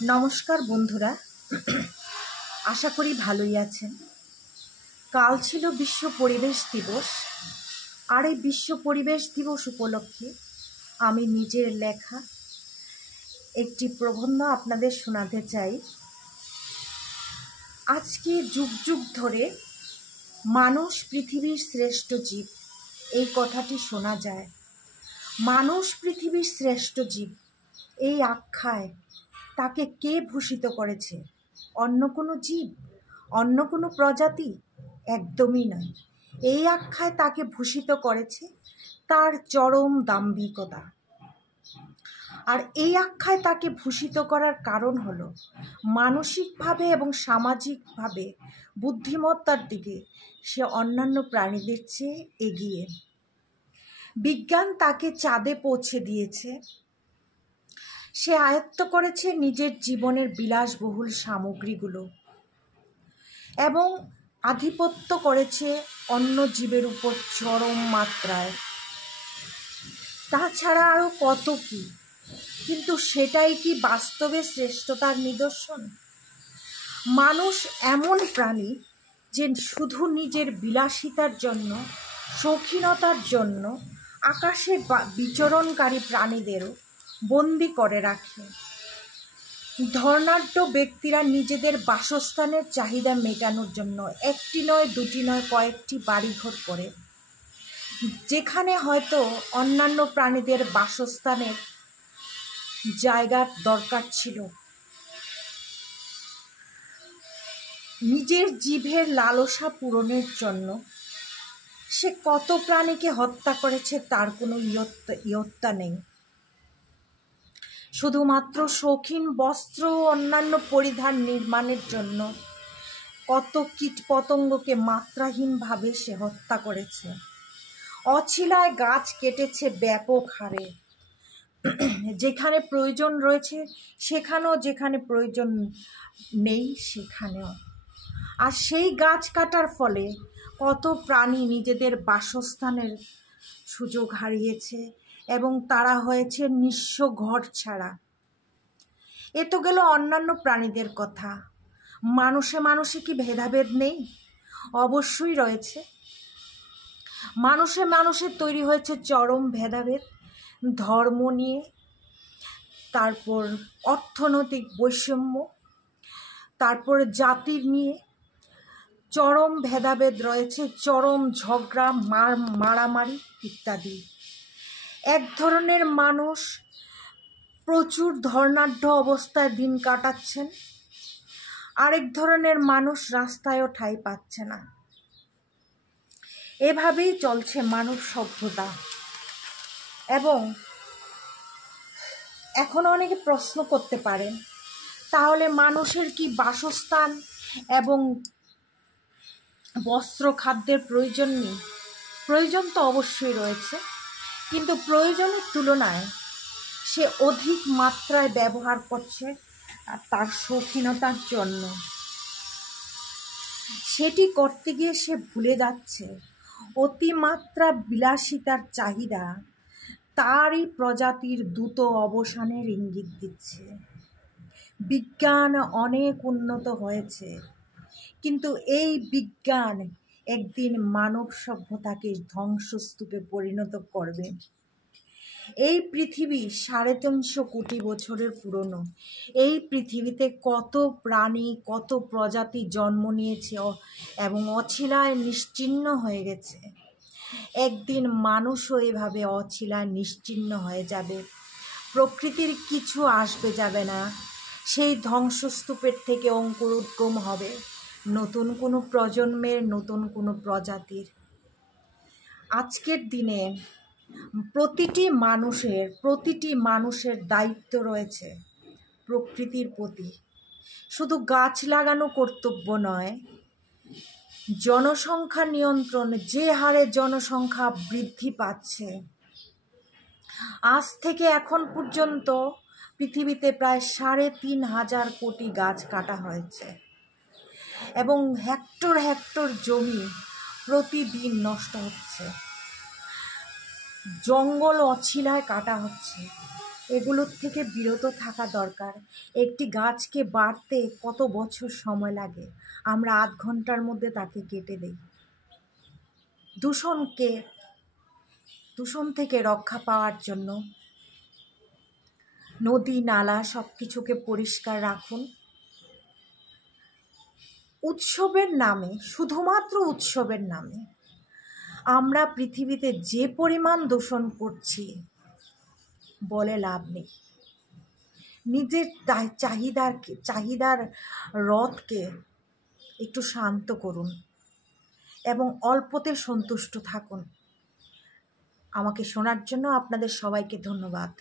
নমস্কার বন্ধুরা, আশা করি ভালোই আছেন। কাল ছিল বিশ্ব পরিবেশ দিবস, আর এই বিশ্ব পরিবেশ দিবস উপলক্ষে আমি নিজের লেখা একটি প্রবন্ধ আপনাদের শোনাতে চাই। আজকে যুগ যুগ ধরে মানুষ পৃথিবীর শ্রেষ্ঠ জীব, এই কথাটি শোনা যায়। মানুষ পৃথিবীর শ্রেষ্ঠ জীব, এই আখ্যায় তাকে কে ভূষিত করেছে? অন্য কোনো জীব, অন্য কোনো প্রজাতি? একদমই নয়। এই আখ্যায় তাকে ভূষিত করেছে তার চরম দাম্ভিকতা। আর এই আখ্যায় তাকে ভূষিত করার কারণ হলো মানসিকভাবে এবং সামাজিকভাবে বুদ্ধিমত্তার দিকে সে অন্যান্য প্রাণীদের চেয়ে এগিয়ে। বিজ্ঞান তাকে চাঁদে পৌঁছে দিয়েছে, সে আয়ত্ত করেছে নিজের জীবনের বিলাসবহুল সামগ্রীগুলো এবং আধিপত্য করেছে অন্য জীবের উপর চরম মাত্রায়। তাছাড়া আরও কত কি, কিন্তু সেটাই কি বাস্তবে শ্রেষ্ঠতার নিদর্শন? মানুষ এমন প্রাণী যে শুধু নিজের বিলাসিতার জন্য, শৌখিনতার জন্য আকাশে বিচরণকারী প্রাণীদেরও বন্দি করে রাখে। ধর্নাঢ্য ব্যক্তিরা নিজেদের বাসস্থানের চাহিদা মেটানোর জন্য একটি নয়, দুটি নয়, কয়েকটি বাড়িঘর করে, যেখানে হয়তো অন্যান্য প্রাণীদের বাসস্থানের জায়গার দরকার ছিল। নিজের জিভের লালসা পূরণের জন্য সে কত প্রাণীকে হত্যা করেছে তার কোনো ইয়ত্তা নেই। শুধুমাত্র শৌখিন বস্ত্র ও অন্যান্য পরিধান নির্মাণের জন্য কত কীট পতঙ্গকে মাত্রাহীনভাবে সে হত্যা করেছে। অছিলায় গাছ কেটেছে ব্যাপক হারে, যেখানে প্রয়োজন রয়েছে সেখানেও, যেখানে প্রয়োজন নেই সেখানেও। আর সেই গাছ কাটার ফলে কত প্রাণী নিজেদের বাসস্থানের সুযোগ হারিয়েছে এবং তারা হয়েছে নিঃস্ব ঘর ছাড়া। এ তো গেল অন্যান্য প্রাণীদের কথা। মানুষে মানুষে কি ভেদাভেদ নেই? অবশ্যই রয়েছে। মানুষে মানুষের তৈরি হয়েছে চরম ভেদাভেদ, ধর্ম নিয়ে, তারপর অর্থনৈতিক বৈষম্য, তারপর জাতির নিয়ে চরম ভেদাভেদ রয়েছে, চরম ঝগড়া, মারামারি ইত্যাদি। এক ধরনের মানুষ প্রচুর ধর্নাঢ্য অবস্থায় দিন কাটাচ্ছেন, আরেক ধরনের মানুষ রাস্তায়ও ঠাঁই পাচ্ছে না। এভাবেই চলছে মানব সভ্যতা। এবং এখন অনেকে প্রশ্ন করতে পারেন, তাহলে মানুষের কি বাসস্থান এবং বস্ত্র খাদ্যের প্রয়োজন নেই? প্রয়োজন তো অবশ্যই রয়েছে, কিন্তু প্রয়োজনের তুলনায় সে অধিক মাত্রায় ব্যবহার করছে তার শৌখিনতার জন্য। সেটি করতে গিয়ে সে ভুলে যাচ্ছে অতিমাত্রা বিলাসিতার চাহিদা তারই প্রজাতির দ্রুত অবসানের ইঙ্গিত দিচ্ছে। বিজ্ঞান অনেক উন্নত হয়েছে, কিন্তু এই বিজ্ঞান একদিন মানব সভ্যতাকে ধ্বংসস্তূপে পরিণত করবে। এই পৃথিবী 350 কোটি বছরের পুরনো। এই পৃথিবীতে কত প্রাণী, কত প্রজাতি জন্ম নিয়েছে এবং অছিলায় নিশ্চিহ্ন হয়ে গেছে। একদিন মানুষও এভাবে অছিলায় নিশ্চিহ্ন হয়ে যাবে। প্রকৃতির কিছু আসবে যাবে না, সেই ধ্বংসস্তূপের থেকে অঙ্কুরোদ্গম হবে নতুন কোনো প্রজন্মের, নতুন কোনো প্রজাতির। আজকের দিনে প্রতিটি মানুষের দায়িত্ব রয়েছে প্রকৃতির প্রতি। শুধু গাছ লাগানো কর্তব্য নয়, জনসংখ্যা নিয়ন্ত্রণ, যে হারে জনসংখ্যা বৃদ্ধি পাচ্ছে, আজ থেকে এখন পর্যন্ত পৃথিবীতে প্রায় 3,500 কোটি গাছ কাটা হয়েছে এবং হেক্টর হেক্টর জমি প্রতিদিন নষ্ট হচ্ছে। জঙ্গল অছিলায় কাটা হচ্ছে। এগুলোর থেকে বিরত থাকা দরকার। একটি গাছকে বাড়তে কত বছর সময় লাগে, আমরা আধ ঘন্টার মধ্যে তাকে কেটে দেই। দূষণ থেকে রক্ষা পাওয়ার জন্য নদী নালা সব কিছুকে পরিষ্কার রাখুন। উৎসবের নামে, শুধুমাত্র উৎসবের নামে আমরা পৃথিবীতে যে পরিমাণ দূষণ করছি বলে লাভ নেই। নিজের চাহিদার রথকে একটু শান্ত করুন এবং অল্পতে সন্তুষ্ট থাকুন। আমাকে শোনার জন্য আপনাদের সবাইকে ধন্যবাদ।